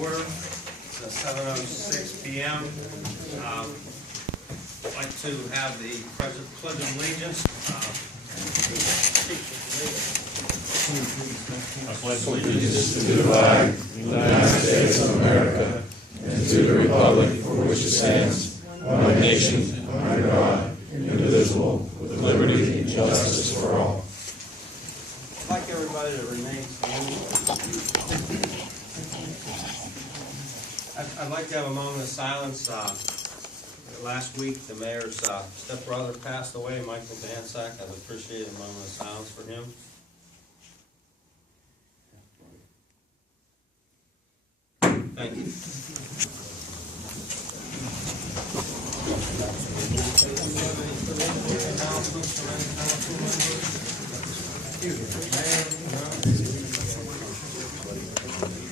order. It's 7:06 p.m. I'd like to have the Pledge of Allegiance. I pledge allegiance to the flag of the United States of America and to the republic for which it stands, one nation, under God, indivisible, with liberty and justice for all. I'd like everybody to remain standing. I'd like to have a moment of silence. Last week, the mayor's stepbrother passed away, Michael Dansack. I'd appreciate a moment of silence for him. Thank you.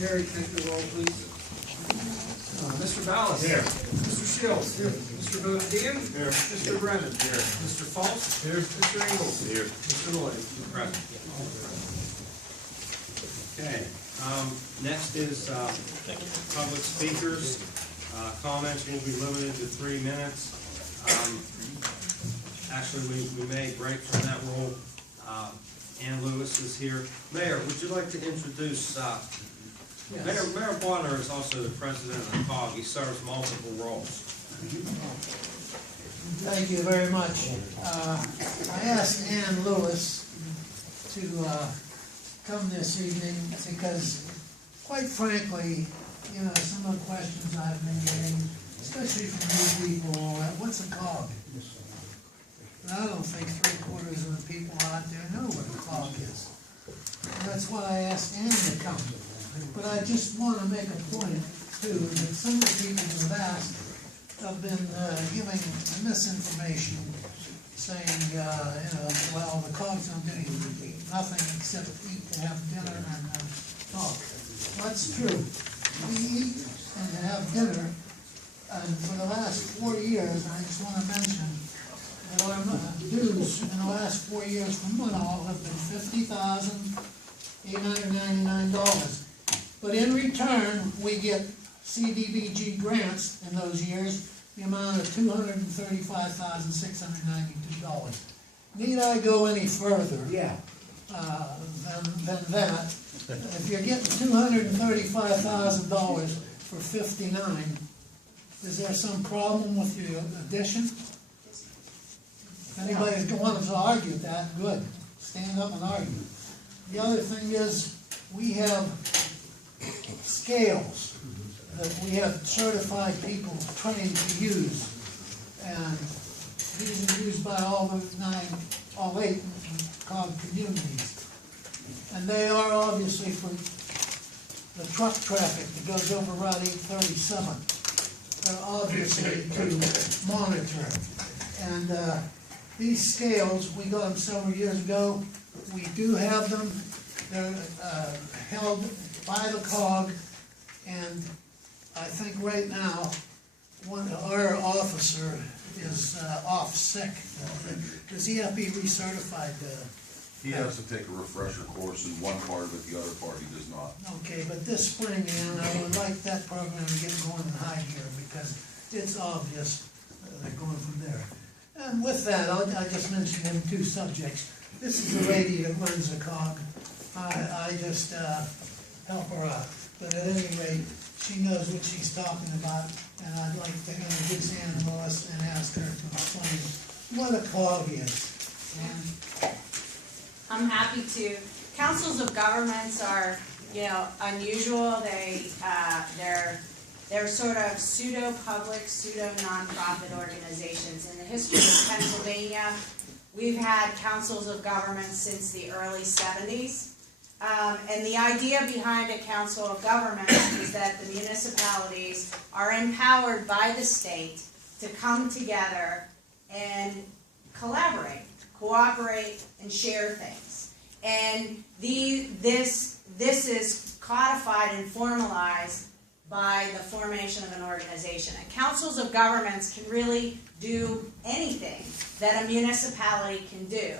Harry, take the roll, please. Mr. Ballas. Here. Mr. Shields. Here. Mr. Boudin. Here. Mr. Brennan. Here. Mr. Falks. Here. Mr. Ingles. Here. Mr. Lloyd. Present. Okay. Next is public speakers. Comments will be limited to 3 minutes. Actually, we may break from that rule. Ann Lewis is here. Mayor, would you like to introduce? Yes. Mayor Bonner is also the president of the COG. He serves multiple roles. Thank you very much. I asked Ann Lewis to come this evening because, quite frankly, you know, some of the questions I've been getting, especially from new people, what's a COG? And I don't think 3/4 of the people out there know what a COG is. And that's why I asked Ann to come. But I just want to make a point, too, that some of the people who've asked have been giving misinformation, saying, well, the COGs don't do nothing except eat to have dinner and talk. That's true. We eat and have dinner, and for the last 4 years, I just want to mention that our dues in the last 4 years from Munhall have been $50,899. But in return, we get CDBG grants in those years, the amount of $235,692. Need I go any further? Than that? If you're getting $235,000 for 59, is there some problem with your addition? If anybody's wanting to argue that, good. Stand up and argue. The other thing is, we have scales that we have certified people trained to use, and these are used by all 8 COG communities, and they are obviously for the truck traffic that goes over Route 837. They're obviously to monitor, and these scales, we got them several years ago. We do have them. They're held by the COG, and I think right now, our officer is off sick. Does he have to be recertified? He has to take a refresher course in one part of it, the other part he does not. Okay, but this spring, and I would like that program to get going in high gear, because it's obvious they're going from there. And with that, I just mentioned him 2 subjects. This is the lady that runs the COG. I just help her out. But at any rate, she knows what she's talking about, and I'd like to introduce Ann Lewis and ask her to explain what a COG is. And I'm happy to. Councils of governments are, unusual. They're sort of pseudo-public, pseudo-nonprofit organizations. In the history of Pennsylvania, we've had councils of governments since the early 70s. And the idea behind a council of governments is that the municipalities are empowered by the state to come together and collaborate, cooperate, and share things. And this is codified and formalized by the formation of an organization. And councils of governments can really do anything that a municipality can do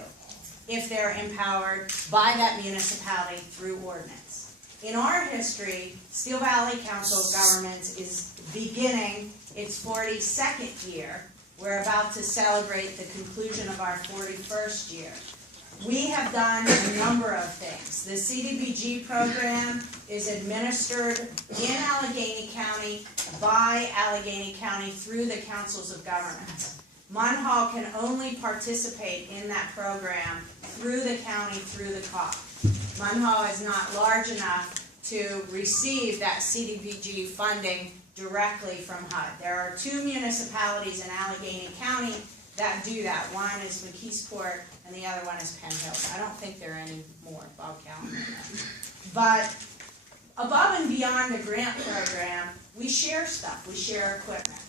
if they're empowered by that municipality through ordinance. in our history, Steel Valley Council of Governments is beginning its 42nd year. We're about to celebrate the conclusion of our 41st year. We have done a number of things. The CDBG program is administered in Allegheny County by Allegheny County through the councils of governments. Munhall can only participate in that program through the county, through the COG. Munhall is not large enough to receive that CDBG funding directly from HUD. There are 2 municipalities in Allegheny County that do that. One is McKeesport and the other one is Penn Hills. I don't think there are any more, Bob Callan. But above and beyond the grant program, we share stuff. We share equipment.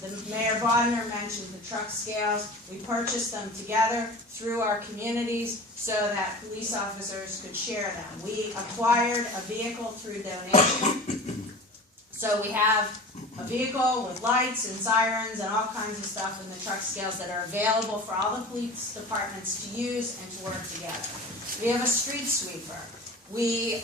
The Mayor Bodner mentioned the truck scales. We purchased them together through our communities so that police officers could share them. We acquired a vehicle through donation. So we have a vehicle with lights and sirens and all kinds of stuff in the truck scales that are available for all the police departments to use and to work together. We have a street sweeper. It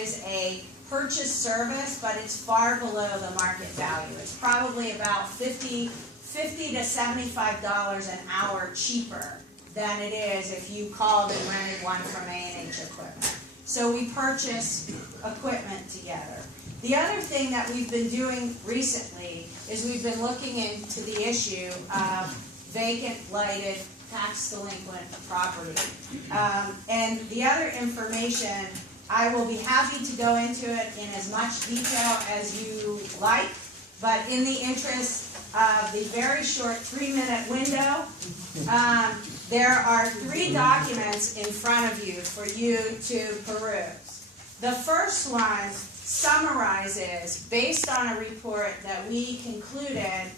is a purchase service, but it's far below the market value. It's probably about $50 to $75 an hour cheaper than it is if you called and rented one from A&H Equipment. So we purchase equipment together. The other thing that we've been doing recently is we've been looking into the issue of vacant, blighted, tax delinquent property. And the other information, I will be happy to go into it in as much detail as you like, but in the interest of the very short 3-minute window, there are 3 documents in front of you for you to peruse. The first one summarizes, based on a report that we concluded,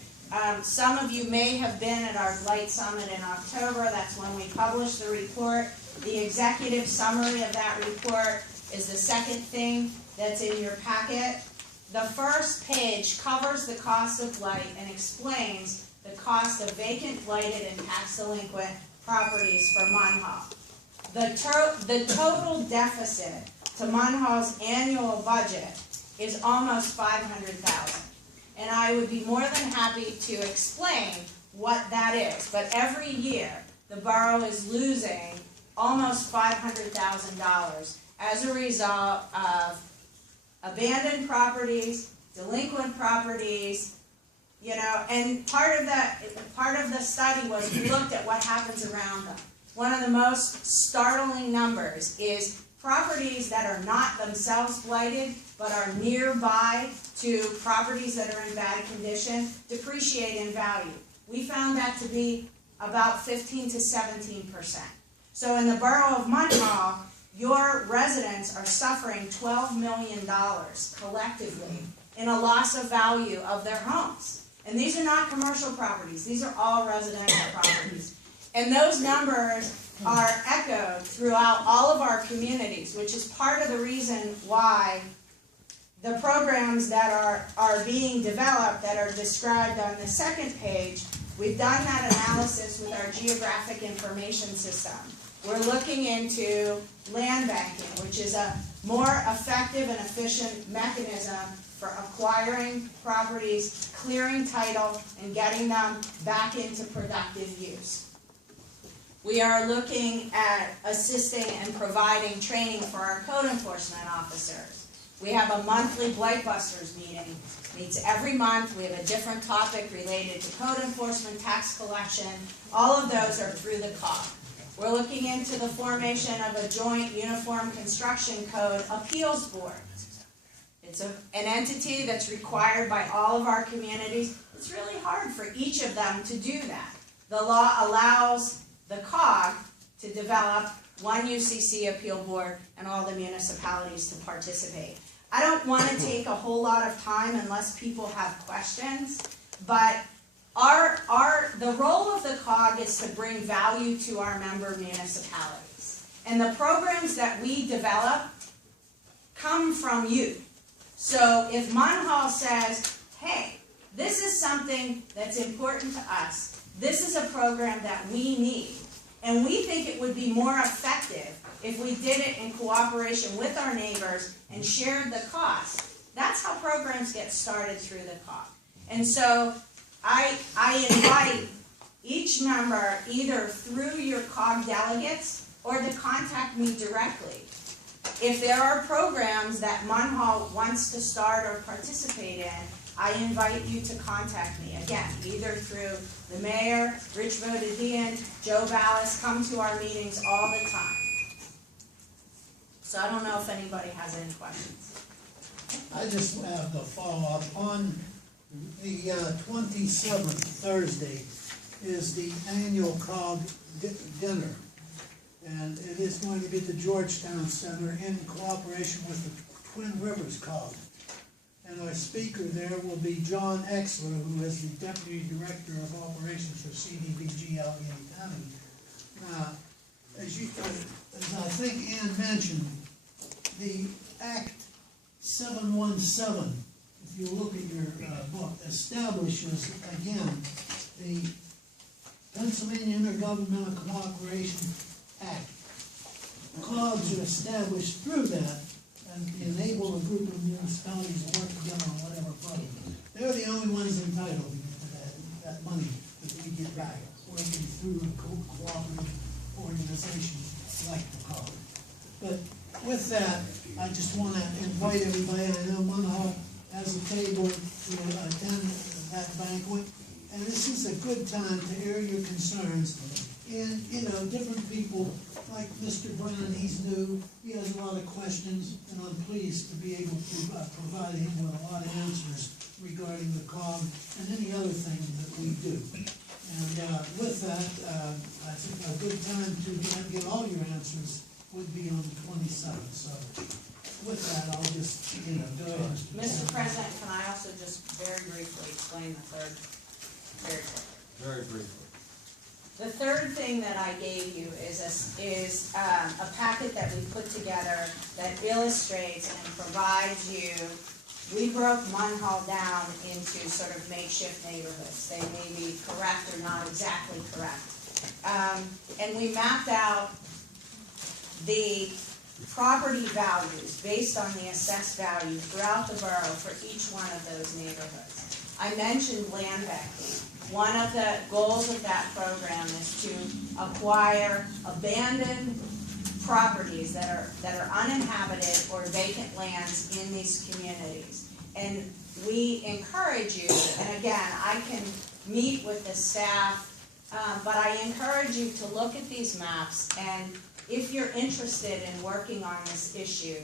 some of you may have been at our Blight Summit in October. That's when we published the report. The executive summary of that report is the second thing that's in your packet. The first page covers the cost of blight and explains the cost of vacant, blighted, and tax delinquent properties for Munhall. The total deficit to Munhall's annual budget is almost $500,000. And I would be more than happy to explain what that is. But every year, the borough is losing almost $500,000 as a result of abandoned properties, delinquent properties, and part of the study was we looked at what happens around them. One of the most startling numbers is properties that are not themselves blighted but are nearby to properties that are in bad condition depreciate in value. We found that to be about 15 to 17%. So in the borough of Munhall, your residents are suffering $12 million collectively in a loss of value of their homes. And these are not commercial properties. These are all residential properties. And those numbers are echoed throughout all of our communities, which is part of the reason why the programs that are being developed that are described on the second page, we've done that analysis with our geographic information system. We're looking into land banking, which is a more effective and efficient mechanism for acquiring properties, clearing title, and getting them back into productive use. We are looking at assisting and providing training for our code enforcement officers. We have a monthly Blight Busters meeting. Meets every month. We have a different topic related to code enforcement, tax collection. All of those are through the COG. We're looking into the formation of a joint uniform construction code appeals board. It's an entity that's required by all of our communities. It's really hard for each of them to do that. The law allows the COG to develop one UCC appeal board and all the municipalities to participate. I don't want to take a whole lot of time unless people have questions, but the role of the COG is to bring value to our member municipalities. And the programs that we develop come from you. So if Munhall says, hey, this is something that's important to us, this is a program that we need, And we think it would be more effective if we did it in cooperation with our neighbors and shared the cost. That's how programs get started through the COG. And so I invite each member, either through your COG delegates or to contact me directly. If there are programs that Munhall wants to start or participate in, I invite you to contact me. Again, either through the mayor, Rich Vodadian, Joe Ballas, come to our meetings all the time. So I don't know if anybody has any questions. I just have to follow up on the 27th, Thursday, is the annual COG dinner. And it is going to be at the Georgetown Center in cooperation with the Twin Rivers COG. And our speaker there will be John Exler, who is the Deputy Director of Operations for CDBG Allegheny County. Now, as I think Ann mentioned, the Act 717, if you look at your book, establishes, again, the Pennsylvania Intergovernmental Cooperation Act. COGS are established through that and enable a group of municipalities to work together on whatever problem. They're the only ones entitled to that money that we get back, working through cooperative organizations like the COG. But with that, I just want to invite everybody. I know Munhall has a table to attend that banquet, and this is a good time to air your concerns. And, different people, like Mr. Brennan, he's new, he has a lot of questions, and I'm pleased to be able to provide him with a lot of answers regarding the COG and any other thing that we do. And with that, I think a good time to get all your answers would be on the 27th. So with that, I'll just, go ahead, Mr. President, can I also just very briefly explain the third, very quickly? Very briefly. The third thing that I gave you is a packet that we put together that illustrates and provides you. We broke Munhall down into sort of makeshift neighborhoods. They may be correct or not exactly correct. And we mapped out the property values based on the assessed value throughout the borough for each one of those neighborhoods. I mentioned land banking. One of the goals of that program is to acquire abandoned properties that are uninhabited or vacant lands in these communities. And we encourage you, and again, I can meet with the staff, but I encourage you to look at these maps, and if you're interested in working on this issue,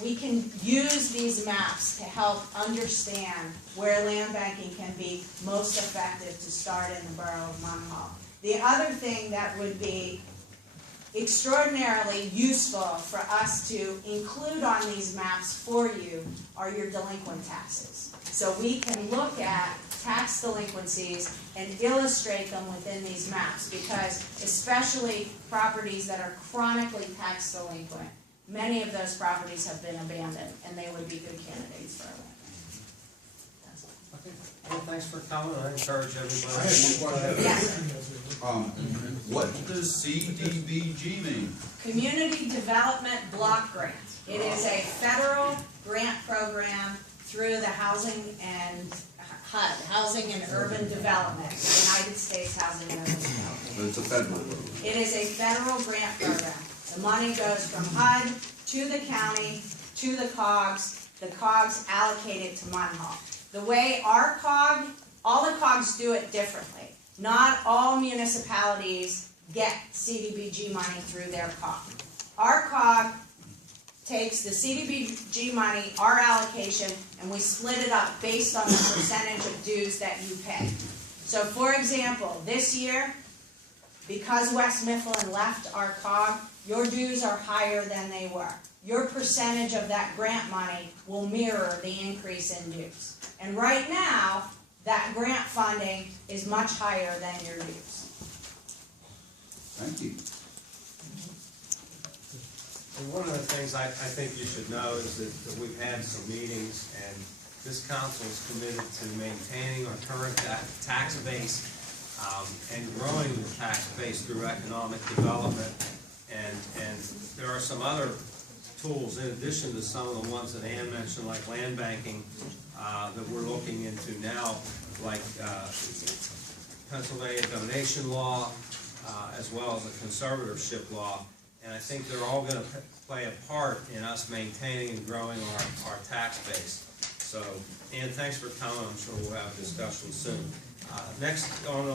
we can use these maps to help understand where land banking can be most effective to start in the borough of Munhall. The other thing that would be extraordinarily useful for us to include on these maps for you are your delinquent taxes. So we can look at tax delinquencies and illustrate them within these maps, because especially properties that are chronically tax delinquent, many of those properties have been abandoned, and they would be good candidates for a land bank. Okay. Well, thanks for coming. I encourage everybody. I have one question. Yes, What does CDBG mean? Community Development Block Grant. It is a federal grant program through the Housing and HUD, Housing and Urban Development, United States Housing and Urban Development. But it's a federal program. It is a federal grant program. The money goes from HUD to the county, to the COGS allocate it to Munhall. The way our COG, all the COGs do it differently. Not all municipalities get CDBG money through their COG. Our COG takes the CDBG money, our allocation, and we split it up based on the percentage of dues that you pay. So for example, this year, because West Mifflin left our COG, your dues are higher than they were. Your percentage of that grant money will mirror the increase in dues. And right now, that grant funding is much higher than your dues. Thank you. And one of the things I think you should know is that we've had some meetings, and this council is committed to maintaining our current tax base and growing the tax base through economic development. And there are some other tools in addition to some of the ones that Ann mentioned, like land banking, that we're looking into now, like Pennsylvania donation law, as well as a conservatorship law. And I think they're all going to play a part in us maintaining and growing our tax base. So, Ann, thanks for coming. I'm sure we'll have a discussion soon. Next on